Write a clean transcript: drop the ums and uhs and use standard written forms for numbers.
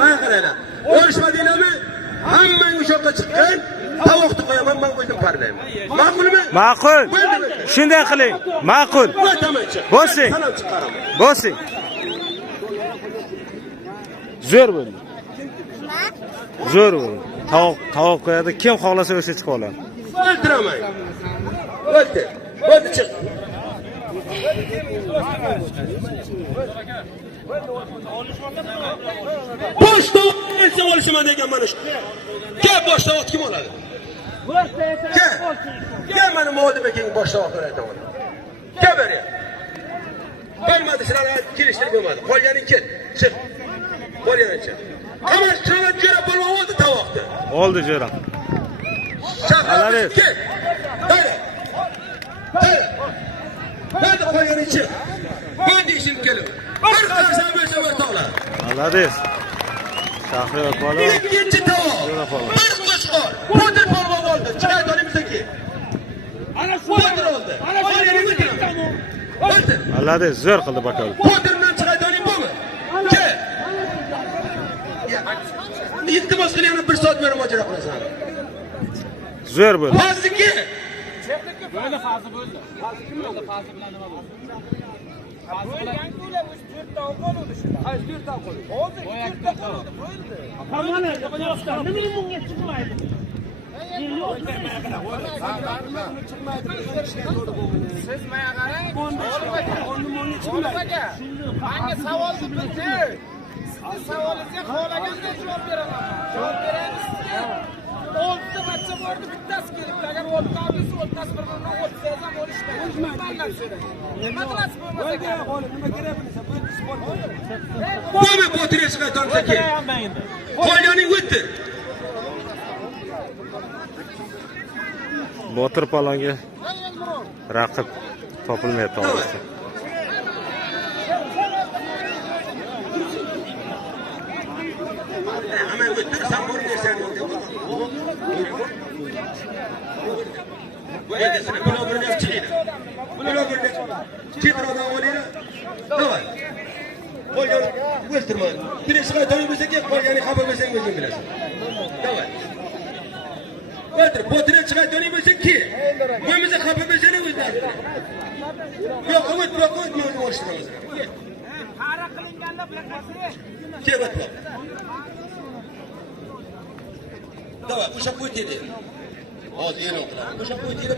Mana qaranglar. O'rishmadinglarmi? Hammang o'sha yoqqa chiqqan. Tovoqni qo'yaman, men o'zim parlayman. Ma'qulmi? Ma'qul. Shunday qiling. Ma'qul. Bo'lsin. Bo'lsin. Zo'r bo'ldi. Zo'r bo'ldi. Tovoq qo'yadi. Kim xohlasa o'sha chiqib oladi. O'ldiraman. O'ldi. O'ldi chiq. Boshda olsa olishman degan mana shu. Gap boshda ot kim oladi? Gel benim oğlum ekin boşta operayda oldu. Gel beri. Vermedi sıralar giriştirip olmadı. Kolyanın gel. Çık. Kolyanın çık. Ama sıralar cörep olma oldu tavaktı. Oldu cörep. Şaklar gel. Böyle. Böyle. Hadi kolyanın çık. Ben de işim gelin. Bir karşıya böyle tavla. Aladız. Şahriyat bala. İkinci tavuk. Bir kuş kol. Podur polma oldu. Çıkart önümüzdeki. Podur oldu. Kolyanın götürün. Öldür. Aladız. Zor kıldı bakalım. Podurdan çıkart önüm bu mu? Gel. İltimas kılyanı bir saat verim acıra kılasın. Zor böyle. Fazlı ki. Böyle fazla böyle. Böyle fazla bilen ne var? Fazla bilen böyle bu 4 tavuk oldu şimdi. Hayır 4 tavuk oldu. Oldu 4 tavuk oldu. Tamam ne yapıyorsun? Ne bileyim bunu çıkmaydı. Siz maya qarang. Onu çıkmaydı. Hangi savol bitti? Siz savolingizga xohlaganday javob beraman. Javob beramiz sizga. 6 bacha bordi, bittasi kelibdi. Agar 6 tavisi o'rtasi bir-birini o'tsa ham bo'lishmaydi. Mandan so'rang. Nima qilasiz bo'lmasa ekan? Nima kerak bo'lsa bu sport. Bu mu potire çıkart önümüzdeki? Kolyanın götür. Botir palonga raqib topilmayapti hozircha. Hemen götür sen bunu versen. Bu edesine bunu böyle çıkayım. Bunu böyle çıtradan olayım. Davay. Kolyanı götürme. Bir çıkart önümüzdeki kolyanı kapamızın gözün bilesin. Davay. Götür, potire çıkart önümüzdeki ki. Boyumuza kapamızın gözler. Yok, öt, yolunu oluşturmamız. Qara qilinganda bilakmasiz. Gel bak. Davay, uşak bu dedi. Az yerim. Uşak bu dedi.